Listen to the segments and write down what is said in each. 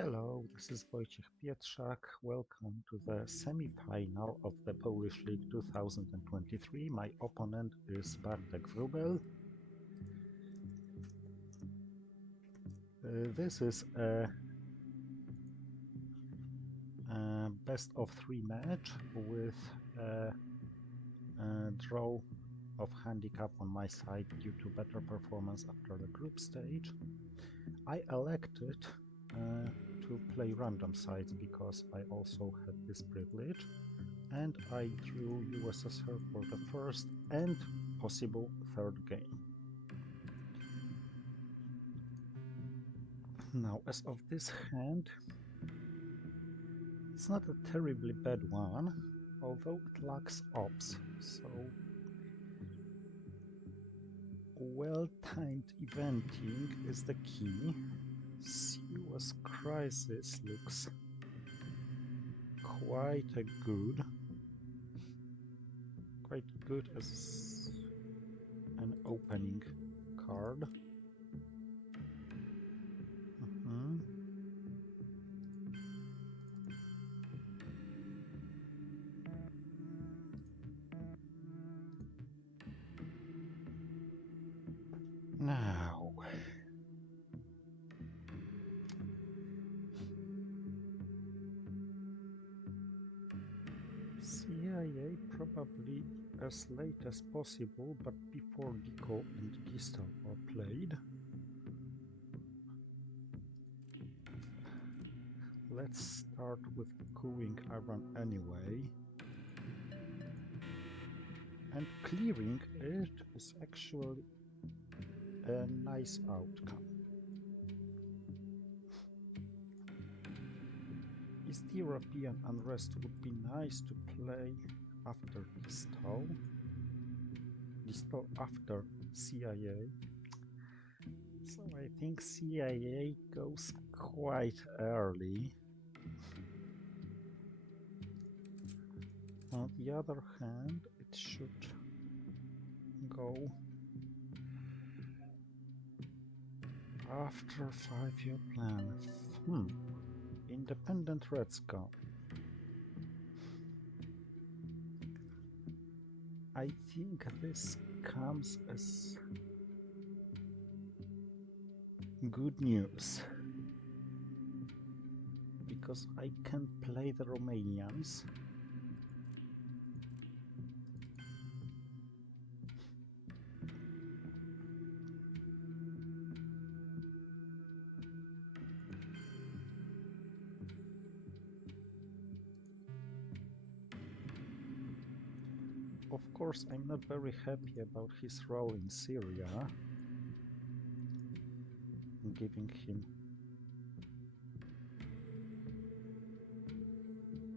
Hello, this is Wojciech Pietrzak. Welcome to the semi-final of the Polish League 2023. My opponent is Bartek Wróbel. This is a best of three match with a draw of handicap on my side due to better performance after the group stage. I elected to play random sides because I also had this privilege, and I drew USSR for the first and possible third game. Now, as of this hand, it's not a terribly bad one, although it lacks ops, so well-timed eventing is the key. Suez Crisis looks quite good as an opening card. Now, CIA probably as late as possible, but before Diko and Gistal are played. Let's start with cooling iron anyway. And clearing it is actually a nice outcome. East European unrest would be nice to play after Gistal after CIA. So I think CIA goes quite early. On the other hand, it should go after 5-year plan. Independent Reds go. I think this comes as good news, because I can play the Romanians. Of course, I'm not very happy about his role in Syria, giving him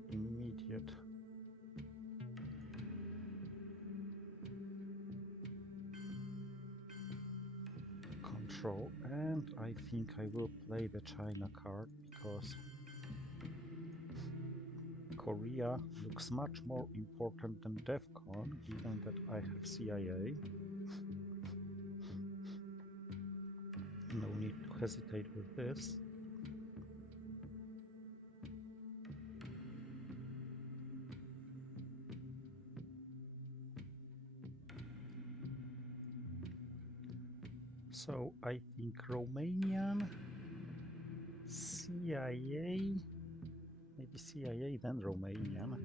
immediate control, and I think I will play the China card because Korea looks much more important than DEFCON, given that I have CIA. No need to hesitate with this. So I think Romanian, CIA, maybe CIA then Romanian.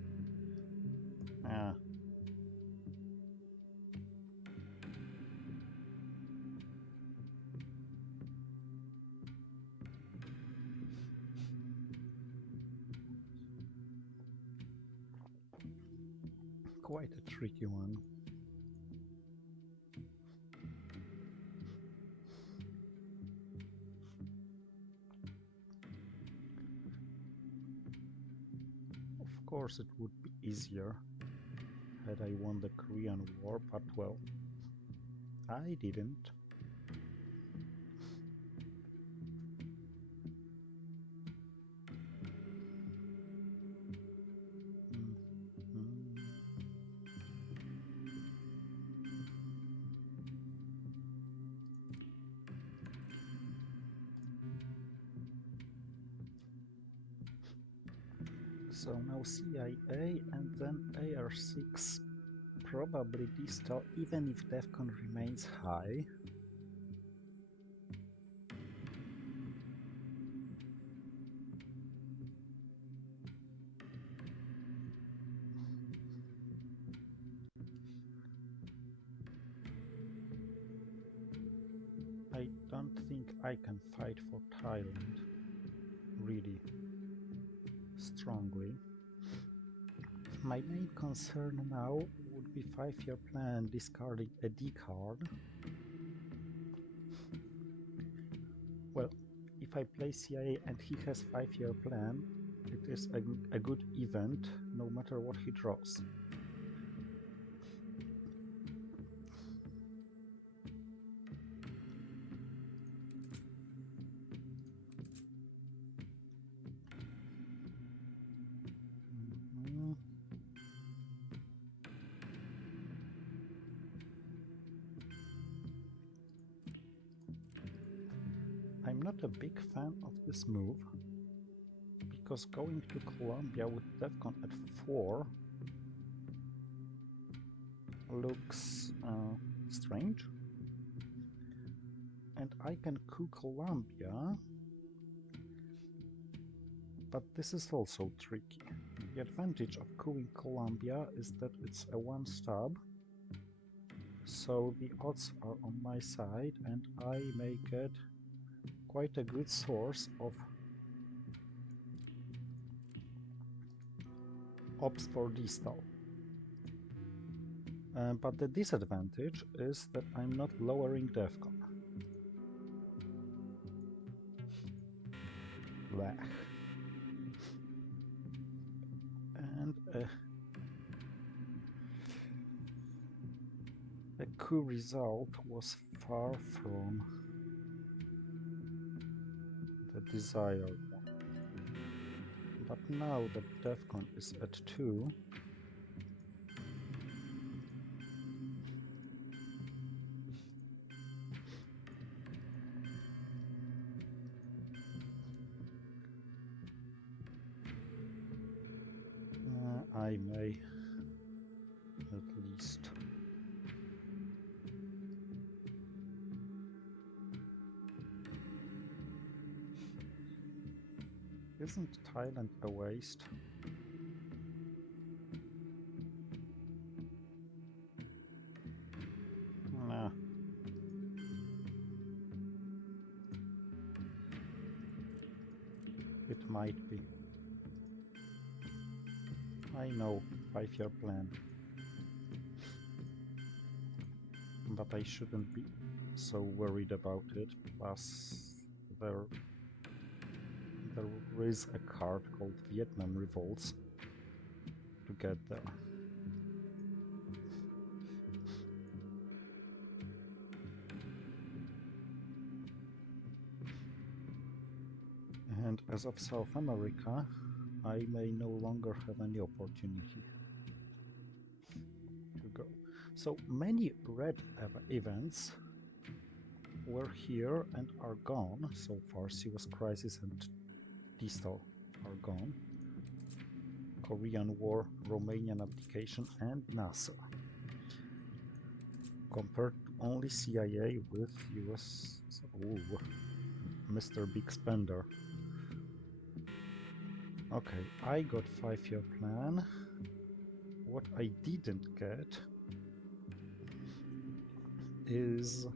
Quite a tricky one. Of course, it would be easier had I won the Korean War, but well, I didn't. So now CIA and then AR6, probably distal, even if DEFCON remains high. I don't think I can fight for Thailand really strongly. My main concern now would be 5-year plan discarding a D card. Well, if I play CIA and he has 5-year plan, it is a good event no matter what he draws. I'm not a big fan of this move, because going to Colombia with DEFCON at 4 looks strange. And I can coup Colombia, but this is also tricky. The advantage of coupping Colombia is that it's a one-stab, so the odds are on my side and I may get quite a good source of ops for distal. But the disadvantage is that I'm not lowering DEFCON. Blech. And the coup result was far from the desired one. But now that DEFCON is at 2, I may at least Isn't Thailand a waste? Nah. It might be. I know, 5-year plan. But I shouldn't be so worried about it, plus there is a card called Vietnam Revolts to get there. And as of South America, I may no longer have any opportunity to go. So many red events were here and are gone so far. Suez Crisis and Distal are gone. Korean War, Romanian abdication, and NASA. Compared to only CIA with US. Ooh, Mr. Big Spender. Okay, I got 5-year plan. What I didn't get is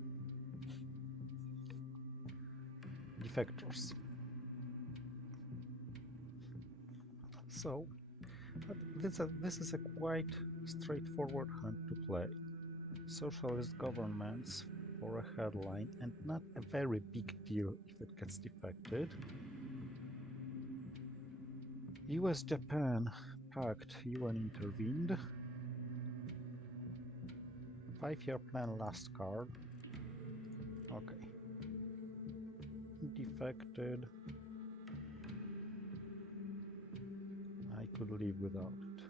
defectors. So, this is a quite straightforward hand to play. Socialist governments for a headline and not a very big deal if it gets defected. US-Japan pact, UN intervened. 5-year plan last card. Okay. Defected. I could live without it.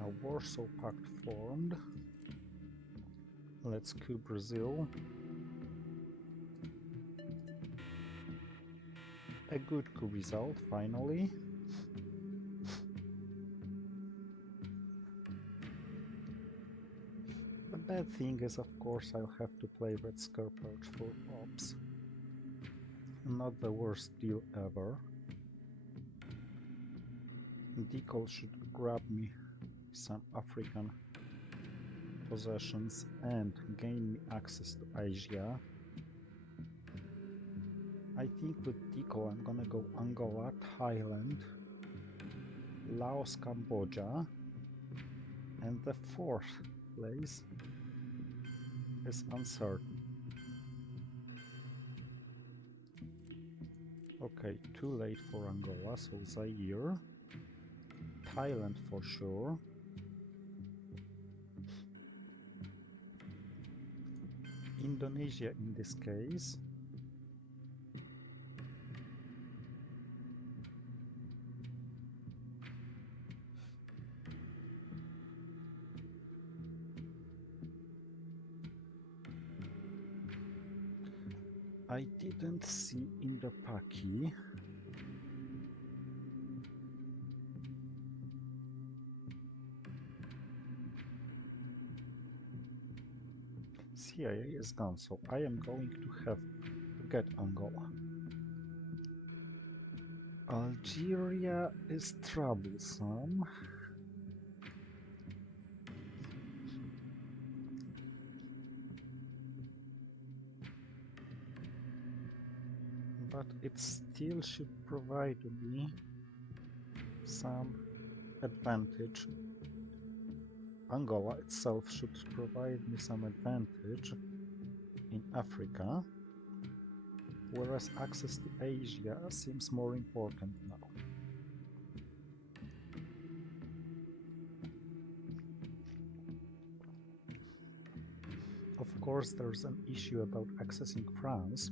Now Warsaw Pact formed. Let's coup Brazil. A good coup result, finally. bad thing is, of course, I'll have to play Red Scare Pouch for ops. Not the worst deal ever. Deagle should grab me some African possessions and gain me access to Asia. I think with Deagle I'm gonna go Angola, Thailand, Laos, Cambodia, and the fourth place is uncertain. Okay, too late for Angola, so Zaire, Thailand for sure, Indonesia in this case, I didn't see Indo-Paki. CIA is gone, so I am going to have to get Angola. Algeria is troublesome. But it still should provide me some advantage. Angola itself should provide me some advantage in Africa, whereas access to Asia seems more important now. Of course, there's an issue about accessing France.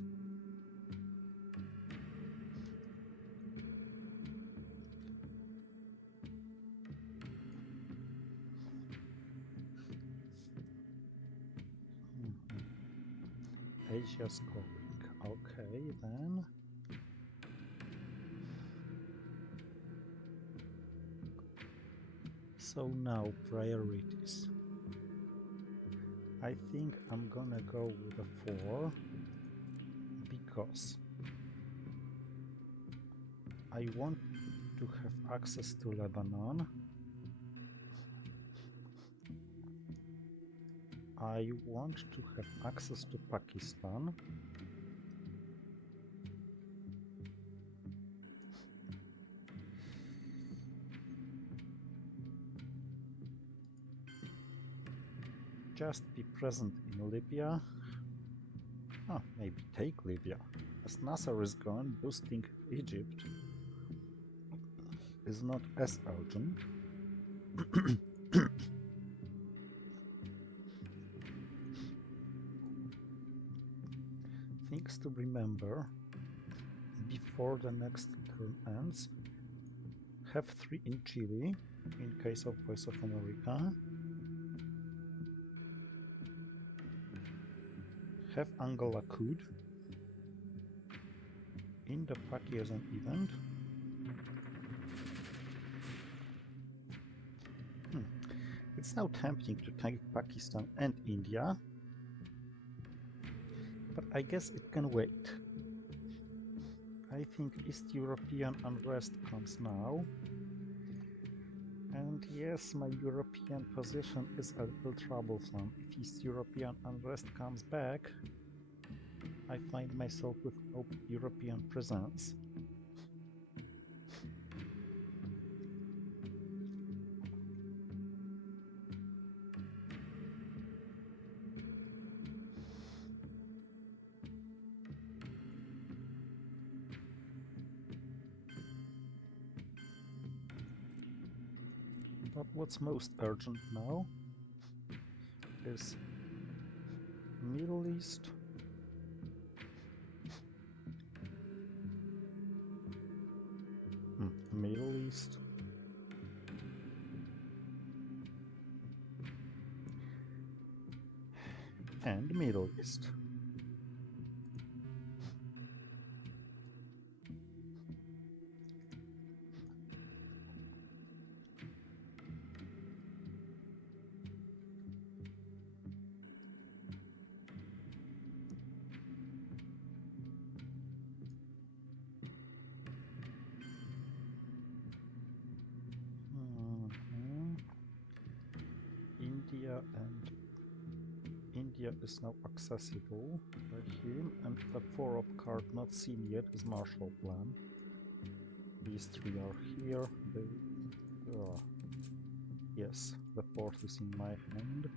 Asia's going. Okay, then. So now, priorities. I think I'm gonna go with a 4 because I want to have access to Lebanon. I want to have access to Pakistan. Just be present in Libya. Oh, maybe take Libya. As Nasser is gone, boosting Egypt is not as urgent. Things to remember before the next turn ends. Have 3 in Chile, in case of Voice of America. Have Angola could. Indo-Paki as an event. It's now tempting to take Pakistan and India, but I guess it can wait. I think East European unrest comes now. And yes, my European position is a little troublesome. If East European unrest comes back, I find myself with no European presence. But what's most urgent now is Middle East, Middle East, and Middle East. India is now accessible by him, and the 4-op card not seen yet is Marshall Plan. These three are here. Yes, the fourth is in my hand.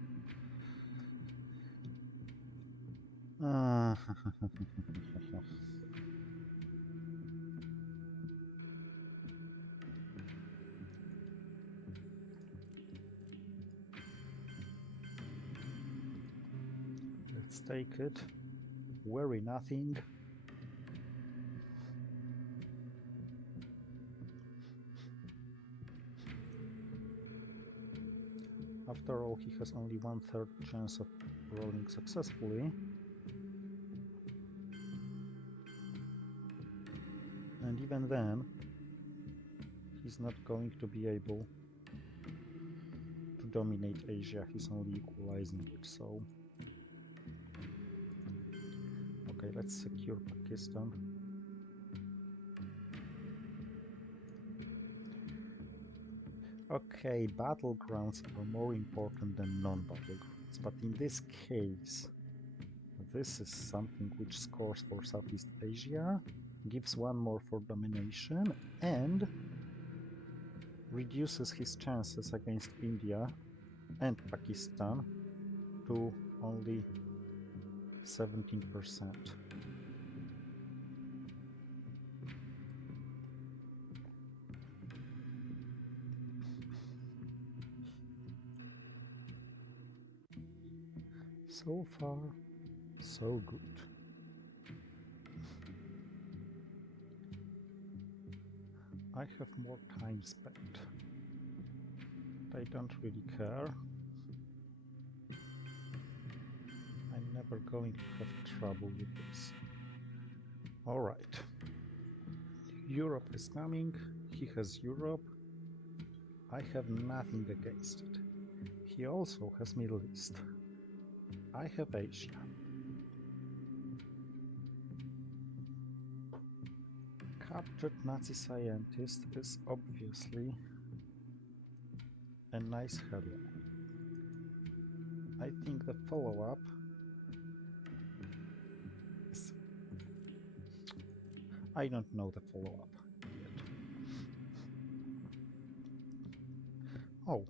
Let's take it. Worry nothing. After all, he has only 1/3 chance of rolling successfully. And even then, he's not going to be able to dominate Asia, he's only equalizing it, so... Okay, let's secure Pakistan. Okay, battlegrounds are more important than non-battlegrounds, but in this case, this is something which scores for Southeast Asia, gives one more for domination, and reduces his chances against India and Pakistan to only 17%. So far, so good. I have more time spent. I don't really care. I'm never going to have trouble with this. Alright. Europe is coming. He has Europe. I have nothing against it. He also has Middle East. I have Asia. Captured Nazi scientist is obviously a nice headline. I think the follow-up is... I don't know the follow-up yet. Oh,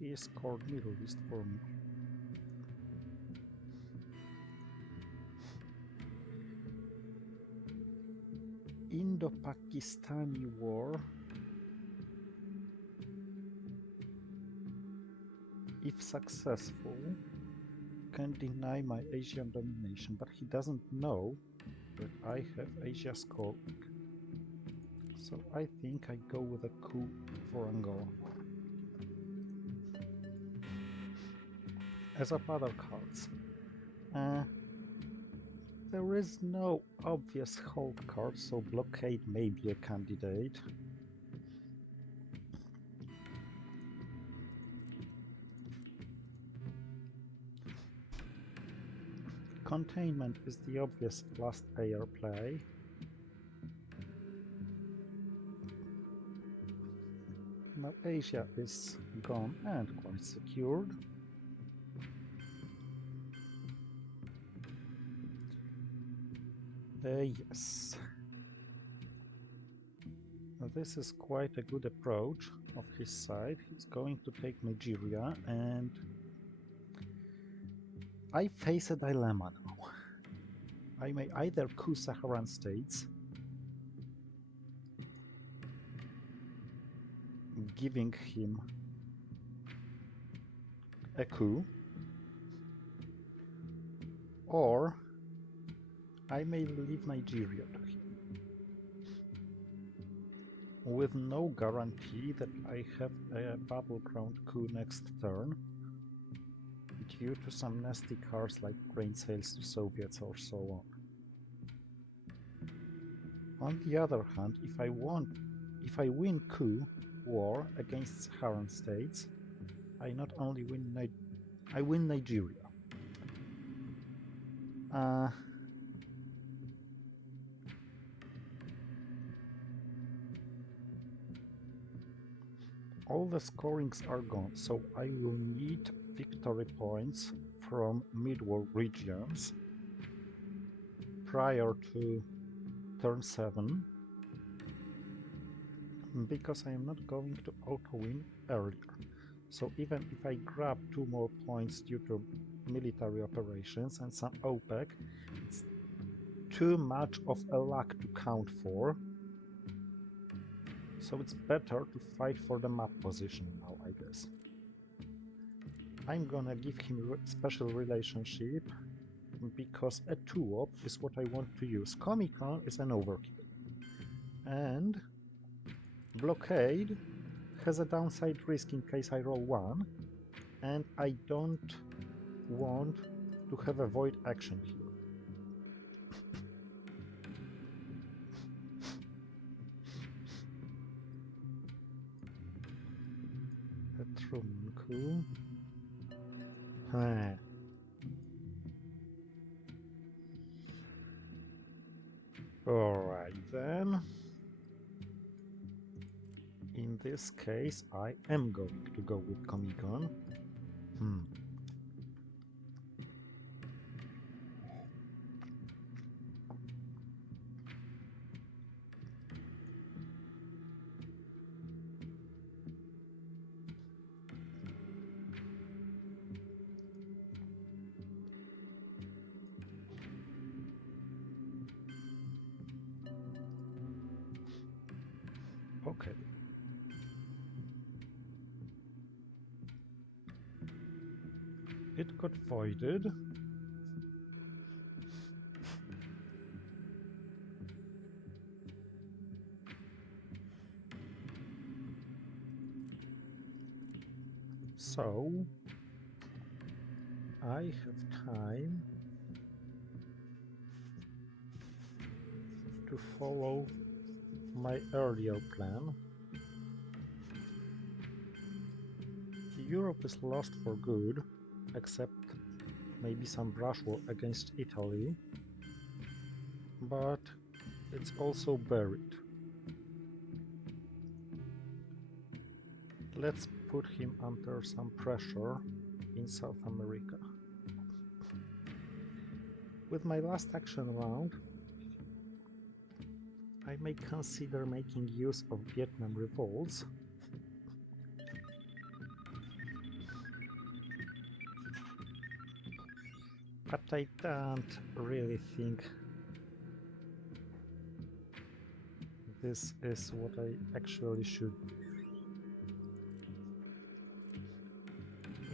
he scored Middle East for me. Indo-Pakistani War, if successful, can deny my Asian domination, but he doesn't know that I have Asia scoring. So I think I go with a coup for Angola. As of other cards, there is no obvious hold card, so blockade may be a candidate. Containment is the obvious last payer play. Now Asia is gone and quite secured. Yes. Now this is quite a good approach of his side. He's going to take Nigeria, and I face a dilemma now. I may either coup Saharan states, giving him a coup, or I may leave Nigeria to him, with no guarantee that I have a battleground coup next turn, due to some nasty cards like grain sales to Soviets or so on. On the other hand, if I win coup war against Saharan states, I not only win I win Nigeria. All the scorings are gone, so I will need victory points from mid-war regions prior to turn 7, because I am not going to auto-win earlier. So even if I grab 2 more points due to military operations and some OPEC, it's too much of a luck to count for. So it's better to fight for the map position now, I guess. I'm gonna give him a special relationship because a 2-op is what I want to use. Comical is an overkill. And blockade has a downside risk in case I roll 1, and I don't want to have a void action here. A Truman coup. Alright then. In this case, I am going to go with Comic-Con. Okay. It got voided. So I have time to follow my earlier plan. Europe is lost for good, except maybe some brush war against Italy, but it's also buried. Let's put him under some pressure in South America. With my last action round, I may consider making use of Vietnam revolts. But I don't really think this is what I actually should do.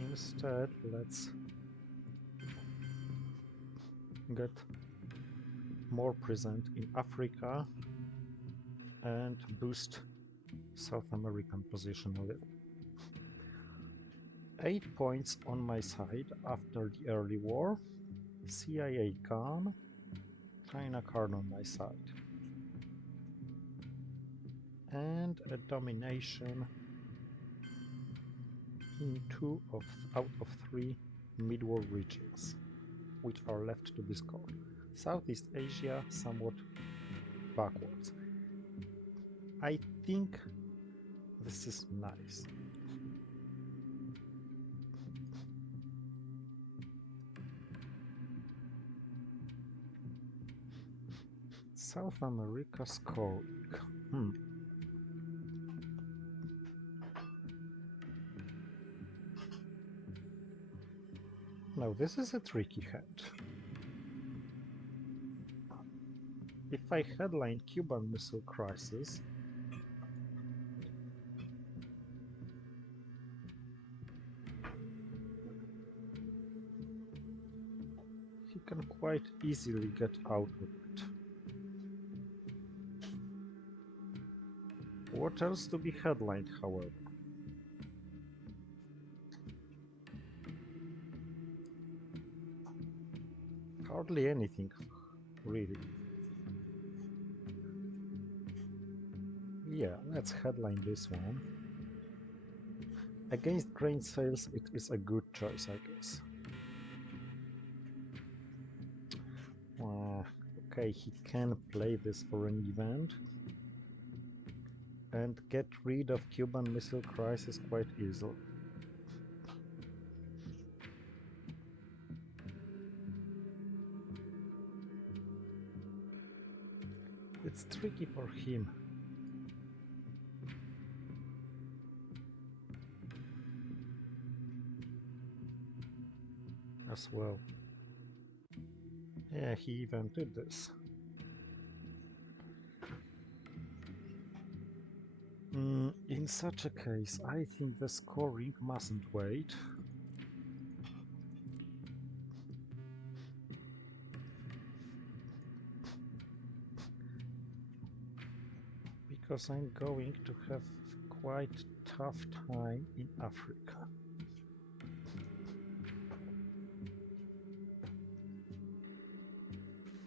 Instead, let's get more present in Africa and boost South American position a little. 8 points on my side after the early war, CIA gone, China card on my side, and a domination in 2 out of 3 mid-war regions, which are left to be scored. Southeast Asia somewhat backwards. I think this is nice. South America scoring. Now this is a tricky hand. If I headline Cuban Missile Crisis, he can quite easily get out of it. What else to be headlined, however? Hardly anything, really. Yeah, let's headline this one. Against grain sales, it is a good choice, I guess. Okay, he can play this for an event and get rid of Cuban Missile Crisis quite easily. It's tricky for him as well. Yeah, he even did this. In such a case, I think the scoring mustn't wait. Because I'm going to have quite tough time in Africa.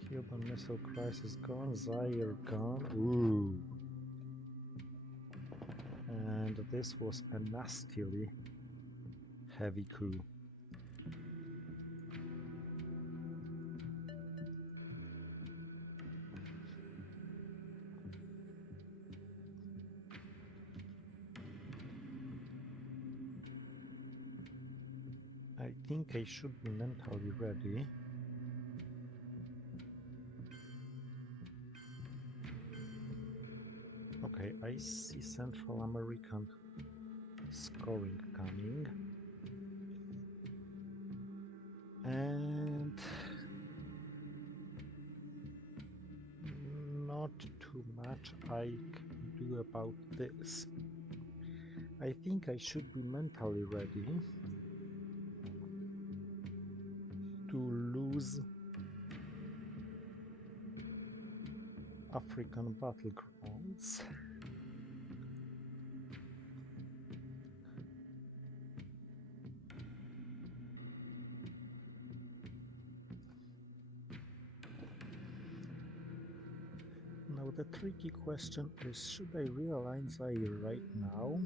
Cuban Missile Crisis gone, Zaire gone. Ooh. And this was a nastily heavy coup. I think I should be mentally ready. Okay, I see Central American scoring coming. And not too much I can do about this. I think I should be mentally ready to lose African battlegrounds. Now the tricky question is, should I realign Zaire right now?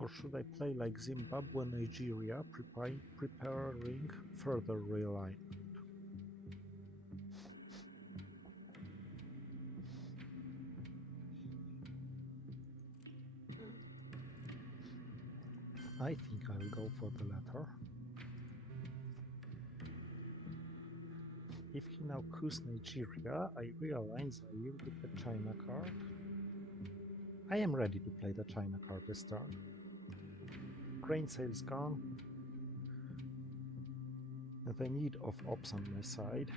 Or should I play like Zimbabwe, Nigeria, preparing further realignment? I think I'll go for the latter. If he now coups Nigeria, I realign Zaire with the China card. I am ready to play the China card this turn. Grain sales gone. The need of ops on my side.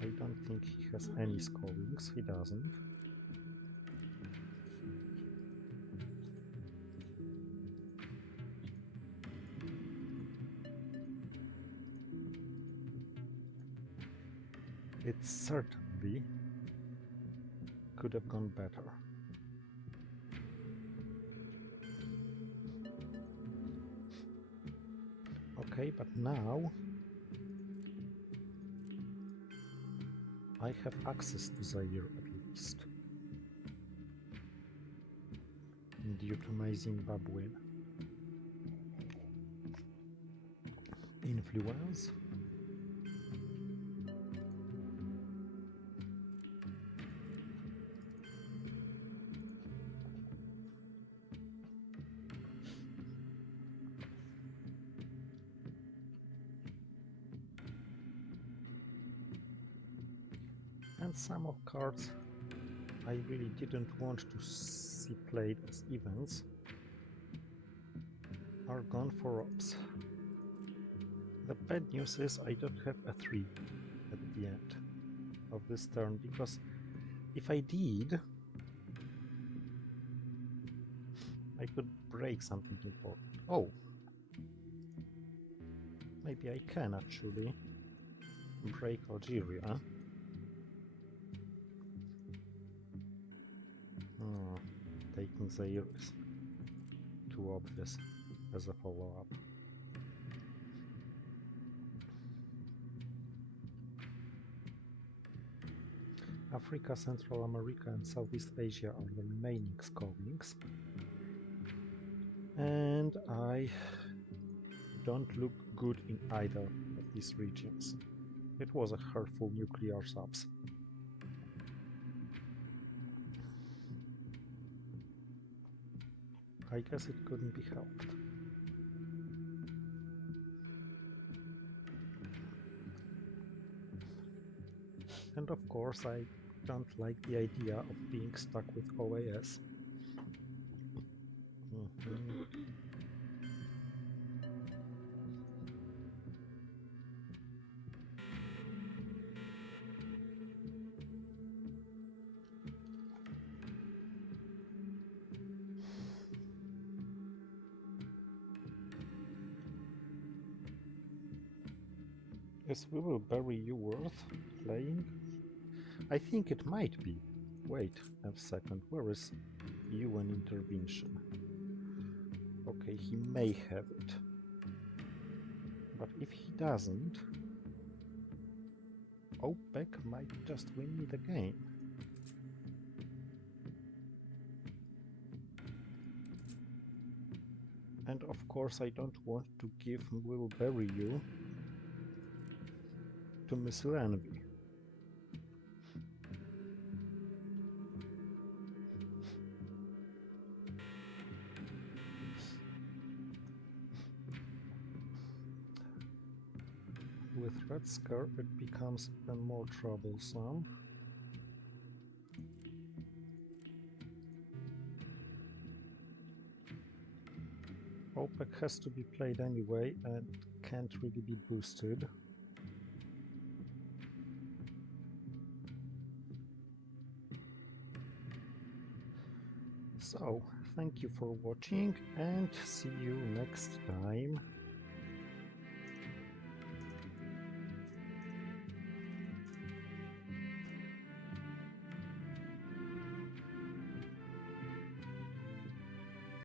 I don't think he has any scorings, he doesn't. It certainly could have gone better. Okay, but now I have access to Zaire at least, due to my Zimbabwean influence. And some of cards I really didn't want to see played as events are gone for ops. The bad news is I don't have a 3 at the end of this turn, because if I did, I could break something important. Oh! Maybe I can actually break Algeria. Taking Zaire is too obvious as a follow-up. Africa, Central America and Southeast Asia are the remaining scorings. And I don't look good in either of these regions. It was a hurtful nuclear subs. I guess it couldn't be helped. And of course, I don't like the idea of being stuck with OAS. Is We Will Bury You worth playing? I think it might be. Wait a second, where is UN intervention? Okay, he may have it. But if he doesn't, OPEC might just win me the game. And of course I don't want to give Will Bury You to Miss Envy. With Red Scare it becomes even more troublesome. OPEC has to be played anyway and can't really be boosted. So, thank you for watching and see you next time.